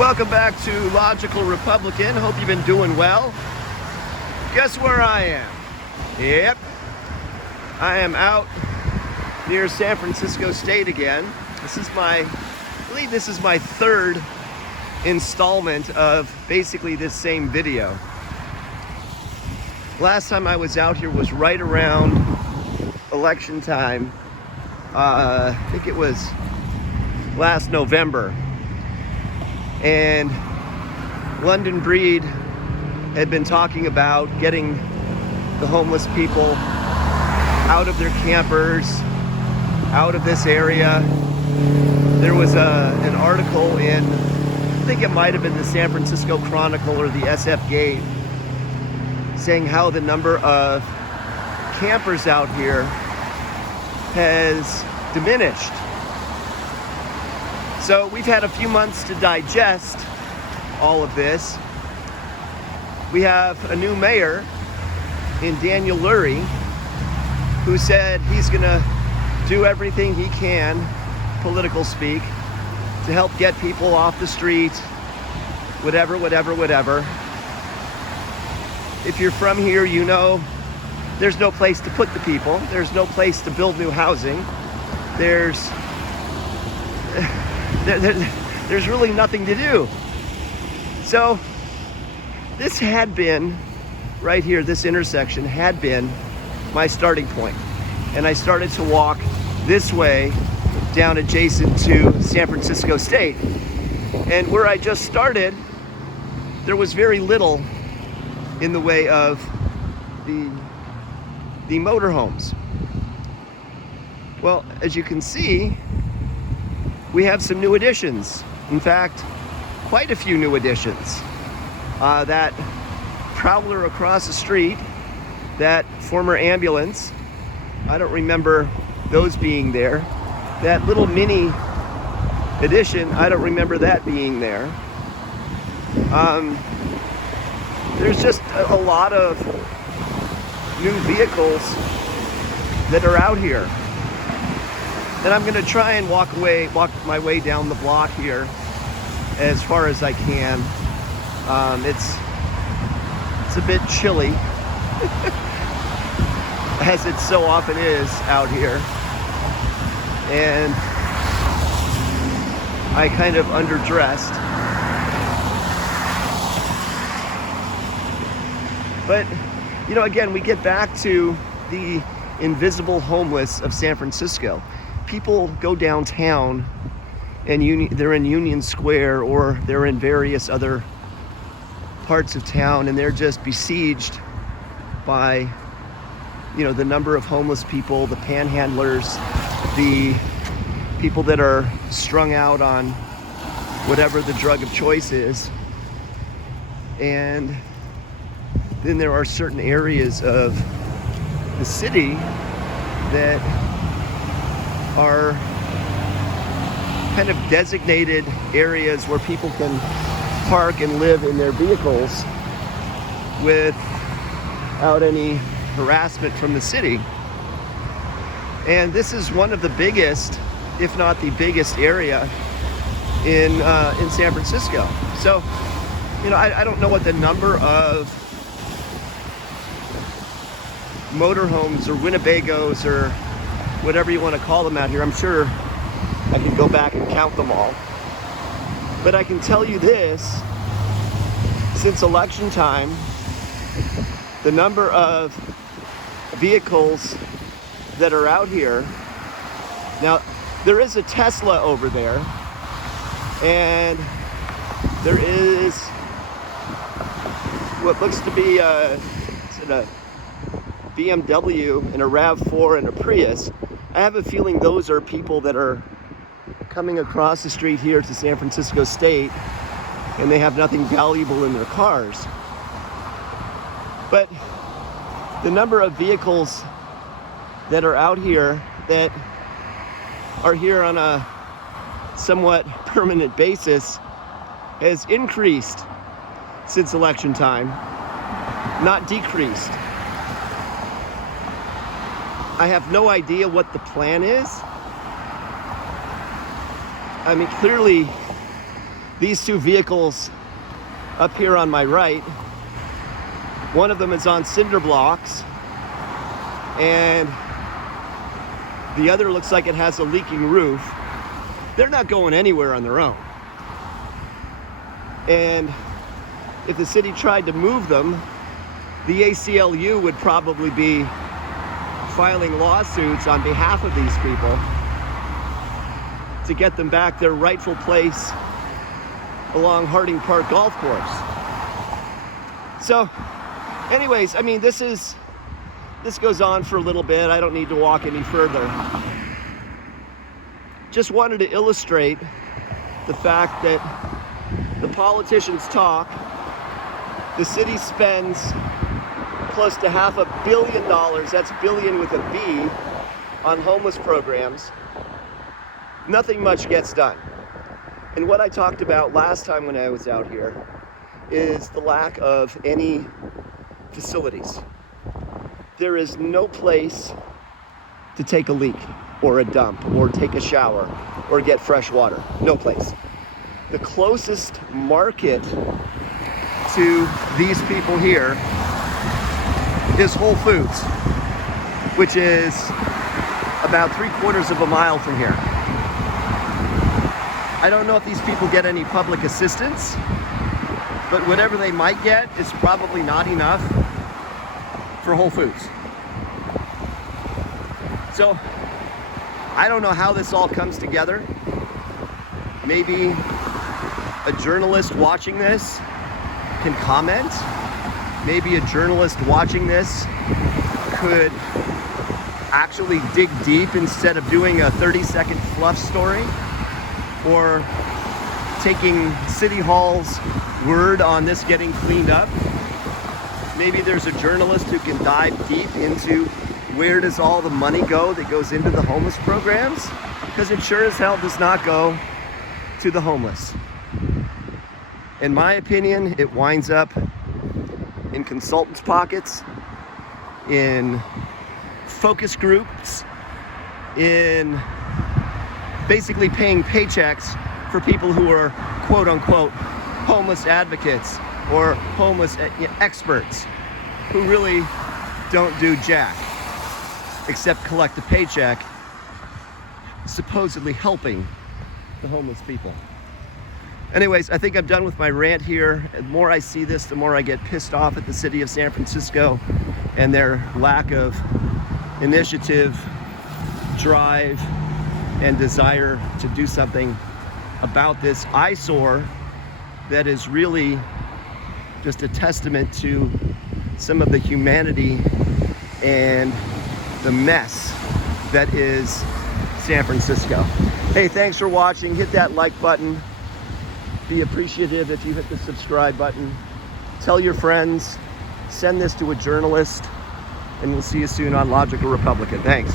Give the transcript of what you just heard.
Welcome back to Logical Republican. Hope you've been doing well. Guess where I am? Yep. I am out near San Francisco State again. I believe this is my third installment of basically this same video. Last time I was out here was right around election time. I think it was last November. And London Breed had been talking about getting the homeless people out of their campers, out of this area. There was an article in, I think it might have been the San Francisco Chronicle or the SF Gate, saying how the number of campers out here has diminished. So we've had a few months to digest all of this. We have a new mayor in Daniel Lurie who said he's gonna do everything he can, political speak, to help get people off the street, whatever. If you're from here, you know there's no place to put the people. There's no place to build new housing. There's really nothing to do. So this had been, right here, this intersection had been my starting point. And I started to walk this way down adjacent to San Francisco State. And where I just started, there was very little in the way of the motorhomes. Well, as you can see, we have some new additions. In fact, quite a few new additions. That prowler across the street, that former ambulance, I don't remember those being there. That little mini addition, I don't remember that being there. There's just a lot of new vehicles that are out here. And I'm gonna try and walk my way down the block here as far as I can. It's a bit chilly, as it so often is out here. And I kind of underdressed. But, you know, again, we get back to the invisible homeless of San Francisco. People go downtown and they're in Union Square or they're in various other parts of town, and they're just besieged by, you know, the number of homeless people, the panhandlers, the people that are strung out on whatever the drug of choice is. And then there are certain areas of the city that are kind of designated areas where people can park and live in their vehicles without any harassment from the city. And this is one of the biggest, if not the biggest area in San Francisco. So, you know, I don't know what the number of motorhomes or Winnebagos or whatever you want to call them out here. I'm sure I could go back and count them all. But I can tell you this, since election time, the number of vehicles that are out here. Now, there is a Tesla over there, and there is what looks to be a BMW and a RAV4 and a Prius. I have a feeling those are people that are coming across the street here to San Francisco State, and they have nothing valuable in their cars. But the number of vehicles that are out here that are here on a somewhat permanent basis has increased since election time, not decreased. I have no idea what the plan is. I mean, clearly these two vehicles up here on my right, one of them is on cinder blocks, and the other looks like it has a leaking roof. They're not going anywhere on their own. And if the city tried to move them, the ACLU would probably be filing lawsuits on behalf of these people to get them back their rightful place along Harding Park Golf Course. So anyways, I mean, this goes on for a little bit. I don't need to walk any further. Just wanted to illustrate the fact that the politicians talk, the city spends close to $500 million, that's billion with a B, on homeless programs. Nothing much gets done. And what I talked about last time when I was out here is the lack of any facilities. There is no place to take a leak or a dump or take a shower or get fresh water. No place. The closest market to these people here is Whole Foods, which is about 3/4 of a mile from here. I don't know if these people get any public assistance, but whatever they might get is probably not enough for Whole Foods. So I don't know how this all comes together. Maybe a journalist watching this can comment. Maybe a journalist watching this could actually dig deep instead of doing a 30-second fluff story, or taking City Hall's word on this getting cleaned up. Maybe there's a journalist who can dive deep into where does all the money go that goes into the homeless programs, because it sure as hell does not go to the homeless. In my opinion, it winds up in consultants' pockets, in focus groups, in basically paying paychecks for people who are quote unquote homeless advocates or homeless experts who really don't do jack except collect a paycheck, supposedly helping the homeless people. Anyways, I think I'm done with my rant here. The more I see this, the more I get pissed off at the city of San Francisco and their lack of initiative, drive, and desire to do something about this eyesore that is really just a testament to some of the humanity and the mess that is San Francisco. Hey, thanks for watching. Hit that like button. Be appreciative if you hit the subscribe button. Tell your friends. Send this to a journalist. And we'll see you soon on Logical Republican. Thanks.